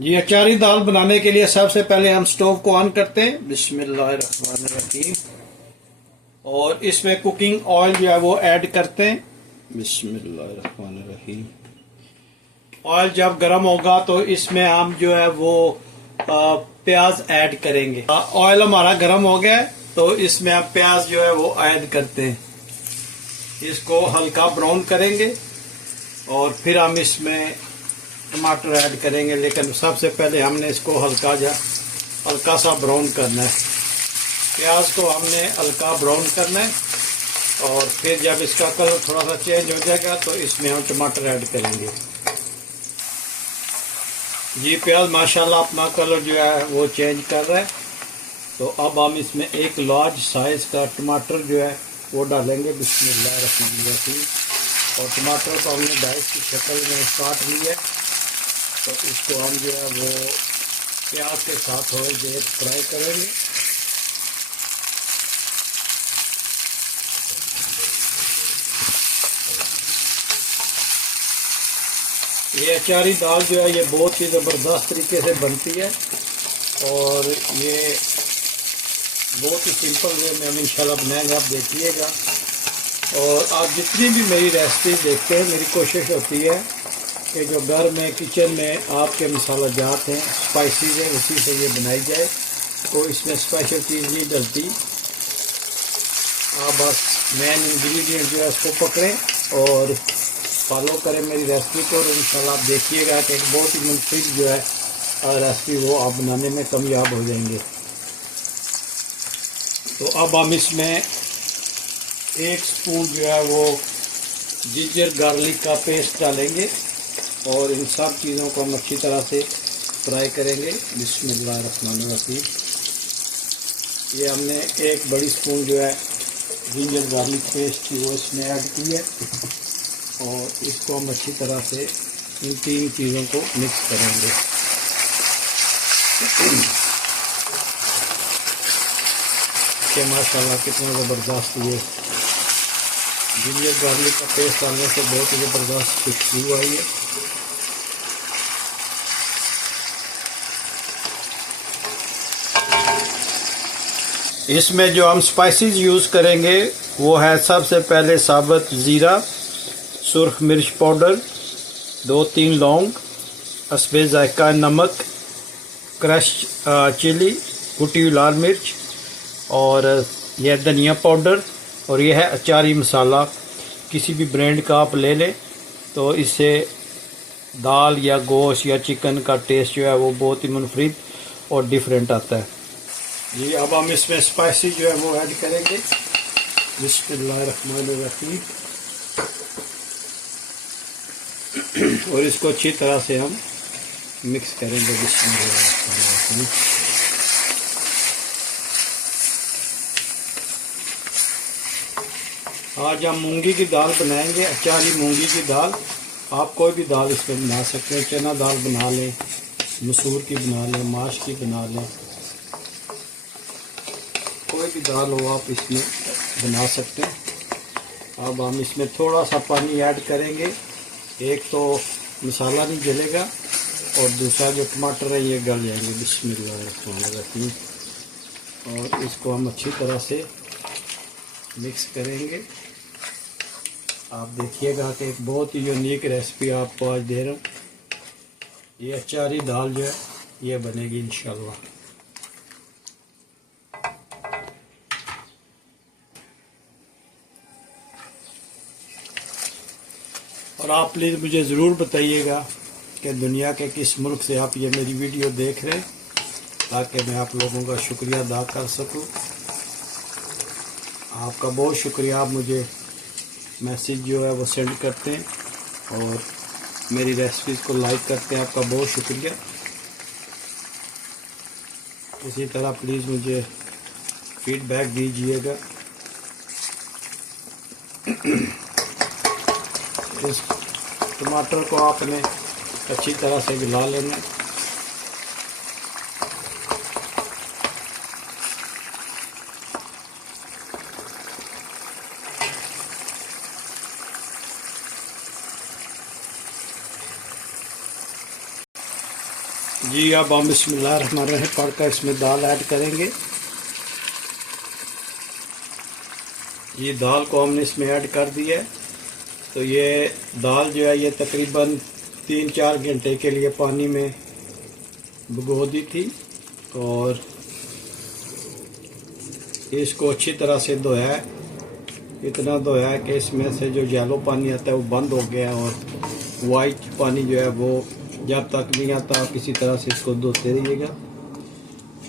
ये अचारी दाल बनाने के लिए सबसे पहले हम स्टोव को ऑन करते हैं। बिस्मिल्लाहिर्रहमानिर्रहीम। और इसमें कुकिंग ऑयल जो है वो ऐड करते हैं। बिस्मिल्लाहिर्रहमानिर्रहीम। ऑयल जब गर्म होगा तो इसमें हम जो है वो प्याज ऐड करेंगे। ऑयल हमारा गर्म हो गया है तो इसमें हम प्याज जो है वो ऐड करते हैं। इसको हल्का ब्राउन करेंगे और फिर हम इसमें टमाटर ऐड करेंगे, लेकिन सबसे पहले हमने इसको हल्का सा ब्राउन करना है। प्याज को हमने हल्का ब्राउन करना है और फिर जब इसका कलर थोड़ा सा चेंज हो जाएगा तो इसमें हम टमाटर ऐड करेंगे। ये प्याज माशाल्लाह अपना कलर जो है वो चेंज कर रहा है। तो अब हम इसमें एक लार्ज साइज का टमाटर जो है वो डालेंगे। बिस्मिल्लाहिर्रहमानिर्रहीम। और टमाटर को हमने डाइस की शक्ल में काट ली है। तो इसको हम जो है वो प्याज के साथ थोड़ी देर फ्राई करेंगे। ये अचारी दाल जो है ये बहुत ही ज़बरदस्त तरीके से बनती है और ये बहुत ही सिंपल वे में हम इंशाल्लाह बनाएंगे, आप देखिएगा। और आप जितनी भी मेरी रेसिपी देखते हैं, मेरी कोशिश होती है कि जो घर में किचन में आपके मसाला जात हैं, स्पाइसेस हैं, उसी से ये बनाई जाए। तो इसमें स्पेशल चीज़ नहीं डलती। आप बस मेन इंग्रेडिएंट जो है उसको पकड़ें और फॉलो करें मेरी रेसिपी को। और इंशाल्लाह आप देखिएगा कि एक बहुत ही मुफीद जो है रेसिपी वो आप बनाने में कामयाब हो जाएंगे। तो अब हम इसमें 1 स्पून जो है वो जिंजर गार्लिक का पेस्ट डालेंगे और इन सब चीज़ों को हम अच्छी तरह से फ्राई करेंगे। बिस्मिल्लाहिर्रहमानिर्रहीम। ये हमने 1 बड़ी स्पून जो है जिंजर गार्लिक पेस्ट की वो इसमें ऐड की है और इसको हम अच्छी तरह से इन 3 चीज़ों को मिक्स करेंगे। कि माशाल्लाह कितना ज़बरदस्त ये जिंजर गार्लिक का पेस्ट डालने से बहुत ही ज़बरदस्त खुशबू आई है। इसमें जो हम स्पाइसेस यूज़ करेंगे वो है सबसे पहले साबुत ज़ीरा, सुर्ख मिर्च पाउडर, 2-3 लौंग, हस्बे ज़ायक़ा नमक, क्रश चिली, कुटी हुई लाल मिर्च और यह धनिया पाउडर और यह है अचारी मसाला। किसी भी ब्रांड का आप ले लें तो इससे दाल या गोश्त या चिकन का टेस्ट जो है वो बहुत ही मुनफरिद और डिफरेंट आता है। जी अब हम इसमें स्पाइसी जो है वो ऐड करेंगे। बिस्मिल्लाहिर्रहमानिर्रहीम। और इसको अच्छी तरह से हम मिक्स करेंगे। बिस्मिल्लाहिर्रहमानिर्रहीम। आज हम मूंगी की दाल बनाएंगे, अचारी मूंगी की दाल। आप कोई भी दाल इसमें बना सकते हैं। चना दाल बना लें, मसूर की बना लें, माश की बना लें, कोई भी दाल हो आप इसमें बना सकते हैं। अब हम इसमें थोड़ा सा पानी ऐड करेंगे। एक तो मसाला नहीं जलेगा और दूसरा जो टमाटर है ये गल जाएंगे। बिस्मिल्लाहिर्रहमानिर्रहीम। और इसको हम अच्छी तरह से मिक्स करेंगे। आप देखिएगा कि एक बहुत ही यूनिक रेसिपी आपको आज दे रहा हूँ। ये अचारी दाल जो है ये बनेगी इंशाल्लाह। और आप प्लीज़ मुझे ज़रूर बताइएगा कि दुनिया के किस मुल्क से आप ये मेरी वीडियो देख रहे हैं, ताकि मैं आप लोगों का शुक्रिया अदा कर सकूं। आपका बहुत शुक्रिया, आप मुझे मैसेज जो है वो सेंड करते हैं और मेरी रेसिपीज़ को लाइक करते हैं। आपका बहुत शुक्रिया। इसी तरह प्लीज़ मुझे फीडबैक दीजिएगा। इस टमाटर को आपने अच्छी तरह से गला लेना है। जी अब हम बिस्मिल्लाहिर्रहमानिर्रहीम पढ़कर इसमें दाल ऐड करेंगे। ये दाल को हमने इसमें ऐड कर दिया है। तो ये दाल जो है ये तकरीबन 3-4 घंटे के लिए पानी में भिगो दी थी और इसको अच्छी तरह से धोया है। इतना धोया है कि इसमें से जो येलो पानी आता है वो बंद हो गया और वाइट पानी जो है वो जब तक नहीं आता आप इसी तरह से इसको धोते रहिएगा।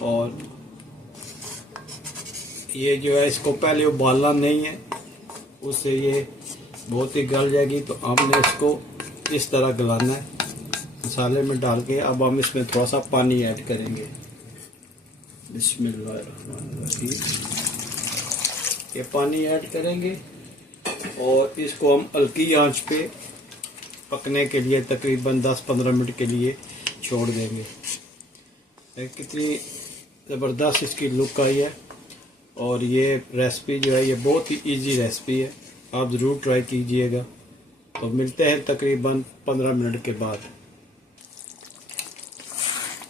और ये जो है इसको पहले उबालना नहीं है, उससे ये बहुत ही गल जाएगी। तो हमने इसको इस तरह गलाना है मसाले में डाल के। अब हम इसमें थोड़ा सा पानी ऐड करेंगे। बिस्मिल्लाहिर्रहमानिर्रहीम। ये पानी ऐड करेंगे और इसको हम हल्की आंच पे पकने के लिए तकरीबन 10-15 मिनट के लिए छोड़ देंगे। कितनी ज़बरदस्त इसकी लुक आई है। और ये रेसिपी जो है ये बहुत ही इजी रेसिपी है, आप ज़रूर ट्राई कीजिएगा। तो मिलते हैं तकरीबन 15 मिनट के बाद।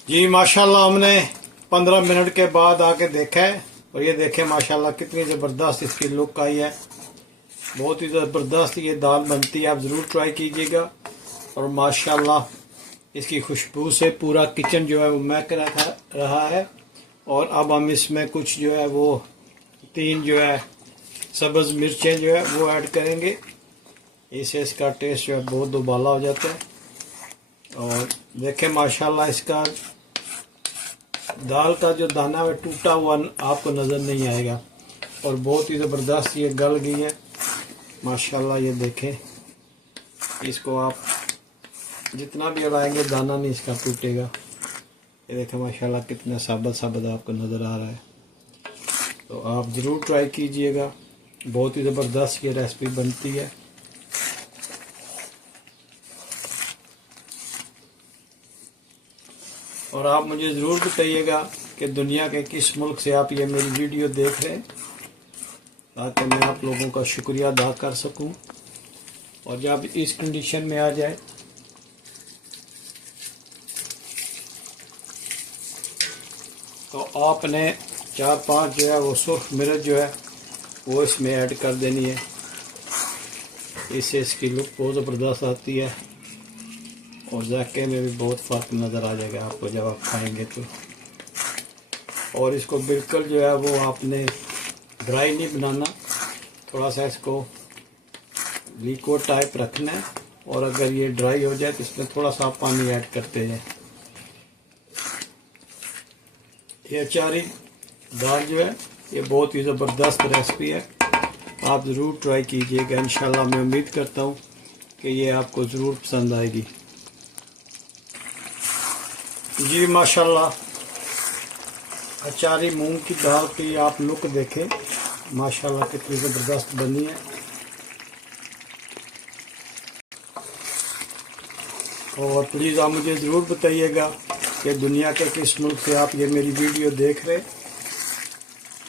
जी माशाल्लाह हमने 15 मिनट के बाद आके देखा है और ये देखें माशाल्लाह कितनी ज़बरदस्त इसकी लुक आई है। बहुत ही ज़बरदस्त ये दाल बनती है, आप ज़रूर ट्राई कीजिएगा। और माशाल्लाह इसकी खुशबू से पूरा किचन जो है वो महक रहा है। और अब हम इसमें कुछ जो है वो 3 जो है सब्ज़ मिर्चें जो है वो ऐड करेंगे। इससे इसका टेस्ट जो है बहुत दुबाला हो जाता है। और देखें माशाल्लाह इसका दाल का जो दाना है टूटा हुआ आपको नज़र नहीं आएगा और बहुत ही ज़बरदस्त ये गल गई है माशाल्लाह। ये देखें, इसको आप जितना भी हिलाएंगे दाना नहीं इसका टूटेगा। ये देखें माशाल्लाह कितना साबुत साबुत आपको नज़र आ रहा है। तो आप ज़रूर ट्राई कीजिएगा, बहुत ही ज़बरदस्त ये रेसिपी बनती है। और आप मुझे ज़रूर बताइएगा कि दुनिया के किस मुल्क से आप ये मेरी वीडियो देख रहे हैं, ताकि मैं आप लोगों का शुक्रिया अदा कर सकूं। और जब इस कंडीशन में आ जाए तो आपने 4-5 जो है वो सुर्ख मिर्च जो है वो इसमें ऐड कर देनी है। इससे इसकी लुक बहुत ज़बरदस्त आती है और जायके में भी बहुत फ़र्क नज़र आ जाएगा आपको जब आप खाएंगे तो। और इसको बिल्कुल जो है वो आपने ड्राई नहीं बनाना, थोड़ा सा इसको लिक्विड टाइप रखना है। और अगर ये ड्राई हो जाए तो इसमें थोड़ा सा पानी ऐड करते हैं। ये अचारी दाल जो है ये बहुत ही ज़बरदस्त रेसिपी है, आप ज़रूर ट्राई कीजिएगा। इंशाल्लाह मैं उम्मीद करता हूँ कि ये आपको ज़रूर पसंद आएगी। जी माशाल्लाह अचारी मूंग की दाल की आप लुक देखें माशाल्लाह कितनी ज़बरदस्त बनी है। और प्लीज़ आप मुझे ज़रूर बताइएगा कि दुनिया के किस मुल्क से आप ये मेरी वीडियो देख रहे।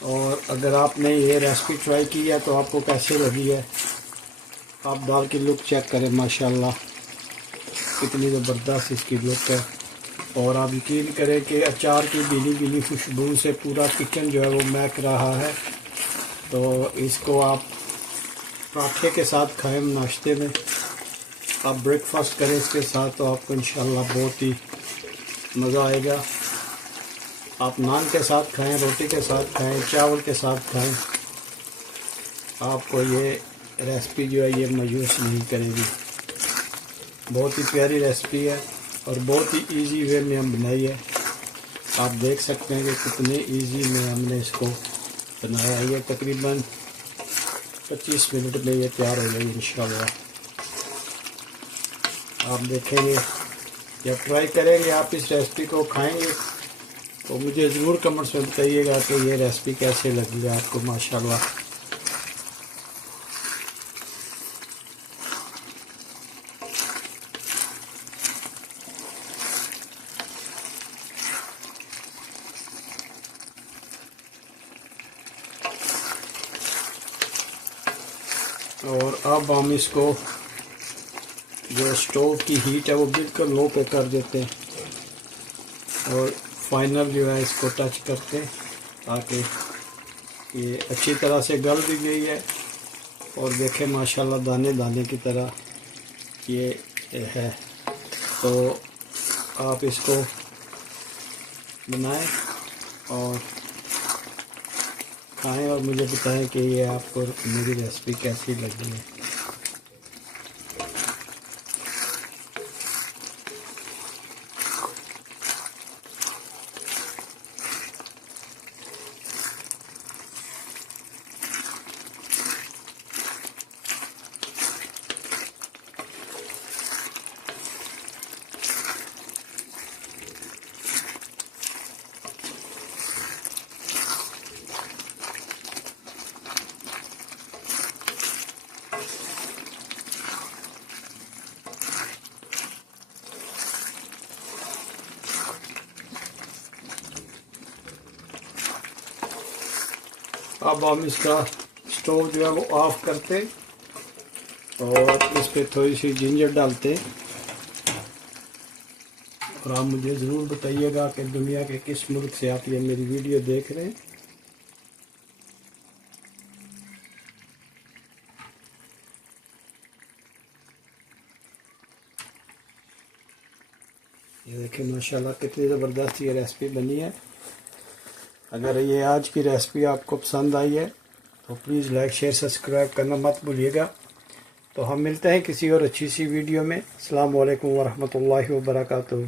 और अगर आपने ये रेसिपी ट्राई की है तो आपको कैसे लगी है। आप दाल की लुक चेक करें माशाल्लाह कितनी ज़बरदस्त इसकी लुक है। और आप यकीन करें कि अचार की गीली गीली खुशबू से पूरा किचन जो है वो महक रहा है। तो इसको आप पराठे के साथ खाएं, नाश्ते में आप ब्रेकफास्ट करें इसके साथ, तो आपको इंशाल्लाह बहुत ही मज़ा आएगा। आप नान के साथ खाएं, रोटी के साथ खाएं, चावल के साथ खाएं, आपको ये रेसिपी जो है ये मायूस नहीं करेगी। बहुत ही प्यारी रेसिपी है और बहुत ही इजी वे में हम बनाई है। आप देख सकते हैं कि कितने इजी में हमने इसको बनाया है। ये तकरीबन 25 मिनट में ये तैयार हो जाएगी इंशाल्लाह। आप देखेंगे जब ट्राई करेंगे आप इस रेसिपी को खाएंगे तो मुझे ज़रूर कमेंट्स में बताइएगा कि ये रेसिपी कैसे लगी है आपको माशाल्लाह। और अब हम इसको जो स्टोव की हीट है वो बिल्कुल लो पे कर देते हैं और फाइनल जो है इसको टच करते हैं ताकि ये अच्छी तरह से गल भी गई है। और देखें माशाल्लाह दाने दाने की तरह ये है। तो आप इसको बनाएं और खाएं और मुझे बताएं कि ये आपको मेरी रेसिपी कैसी लगी है। अब हम इसका स्टोव जो है वो ऑफ करते और इस पर थोड़ी सी जिंजर डालते। और आप मुझे ज़रूर बताइएगा कि दुनिया के किस मुल्क से आप ये मेरी वीडियो देख रहे हैं। ये देखिए माशाल्लाह कितनी ज़बरदस्त ये रेसिपी बनी है। अगर ये आज की रेसिपी आपको पसंद आई है तो प्लीज़ लाइक शेयर सब्सक्राइब करना मत भूलिएगा। तो हम मिलते हैं किसी और अच्छी सी वीडियो में। अस्सलाम वालेकुम वरहमतुल्लाहि वबरकातुहू।